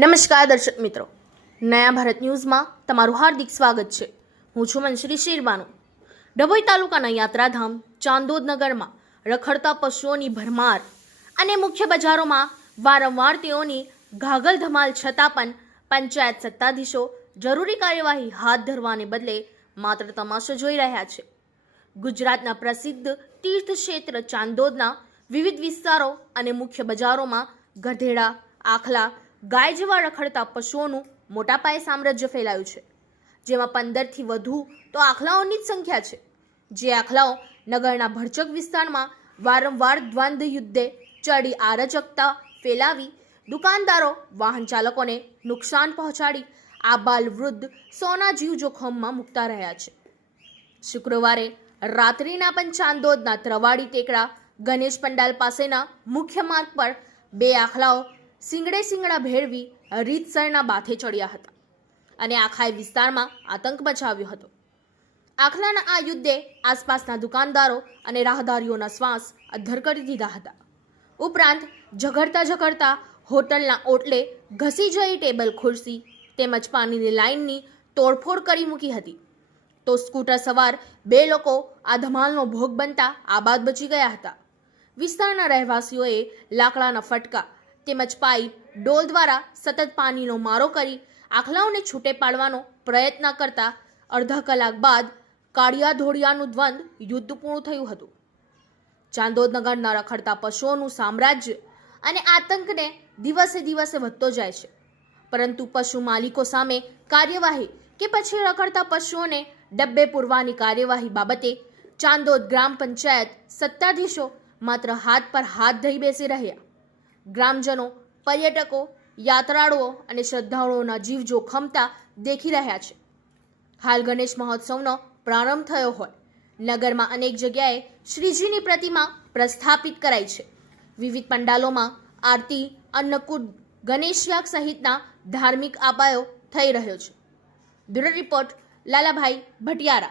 નમસ્કાર દર્શક મિત્રો. નયા ભારત ન્યૂઝમાં તમારું હાર્દિક સ્વાગત છે. હું છું મનશ્રી શેરબાનુ. ડભોઈ તાલુકાના યાત્રાધામ ચાંદોદ નગરમાં રખડતા પશુઓની ભરમાર અને મુખ્ય બજારોમાં વારંવાર તેઓની ઘાઘલ ધમાલ છતાં પણ પંચાયત સત્તાધીશો જરૂરી કાર્યવાહી હાથ ધરવાને બદલે માત્ર તમાશો જોઈ રહ્યા છે. ગુજરાતના પ્રસિદ્ધ તીર્થ ક્ષેત્ર ચાંદોદના વિવિધ વિસ્તારો અને મુખ્ય બજારોમાં ગધેડા, આખલા ગાય જેવા રખડતા પશુઓનું મોટા પાયે સામ્રાજ્ય ફેલાયું છે. જેમાં પંદરથી વધુ તો આખલાઓની જ સંખ્યા છે. જે આખલાઓ નગરના ભરચક વિસ્તારમાં વારંવાર દ્વંદ્વ યુદ્ધે ચડી આરચકતા ફેલાવી દુકાનદારો, વાહન ચાલકોને નુકસાન પહોંચાડી આબાલ વૃદ્ધ સોના જીવ જોખમમાં મૂકતા રહ્યા છે. શુક્રવારે રાત્રિના પણ ચાંદોદના ત્રવાડી ટેકડા ગણેશ પંડાલ પાસેના મુખ્ય માર્ગ પર બે આખલાઓ સિંગડે સિંગડા ભેળવી રીતસરના બાથે ચડ્યા હતા અને આખાય વિસ્તારમાં આતંક મચાવ્યો હતો. આખલાના આ યુદ્ધે આસપાસના દુકાનદારો અને રાહદારીઓના શ્વાસ અદ્ધર કરી દીધા હતા. ઉપરાંત ઝઘડતા ઝઘડતા હોટલના ઓટલે ઘસી જઈ ટેબલ ખુરશી તેમજ પાણીની લાઇનની તોડફોડ કરી મૂકી હતી. તો સ્કૂટર સવાર બે લોકો આ ધમાલનો ભોગ બનતા આબાદ બચી ગયા હતા. વિસ્તારના રહેવાસીઓએ લાકડાના ફટકા તેમજ પાઇપ ડોલ દ્વારા સતત પાણીનો મારો કરી આખલાઓને છૂટે પાડવાનો પ્રયત્ન કરતા અડધા કલાક બાદ કાળિયા ધોળિયાનું દ્વંદ યુદ્ધ પૂર્ણ થયું હતું. ચાંદોદનગરના રખડતા પશુઓનું સામ્રાજ્ય અને આતંકને દિવસે દિવસે વધતો જાય છે. પરંતુ પશુ માલિકો સામે કાર્યવાહી કે પછી રખડતા પશુઓને ડબ્બે પૂરવાની કાર્યવાહી બાબતે ચાંદોદ ગ્રામ પંચાયત સત્તાધીશો માત્ર હાથ પર હાથ ધરી બેસી રહ્યા. ગ્રામજનો, પર્યટકો, યાત્રાળુઓ અને શ્રદ્ધાળુઓના જીવ જોખમતા દેખી રહ્યા છે. હાલ ગણેશ મહોત્સવનો પ્રારંભ થયો હોય. નગરમાં અનેક જગ્યાએ શ્રીજીની પ્રતિમા પ્રસ્થાપિત કરાઈ છે. વિવિધ પંડાલોમાં આરતી, અન્નકૂટ ગણેશયાગ સહિતના ધાર્મિક આપાયો થઈ રહ્યો છે. Bureau report Lalabhai Bhatiyara.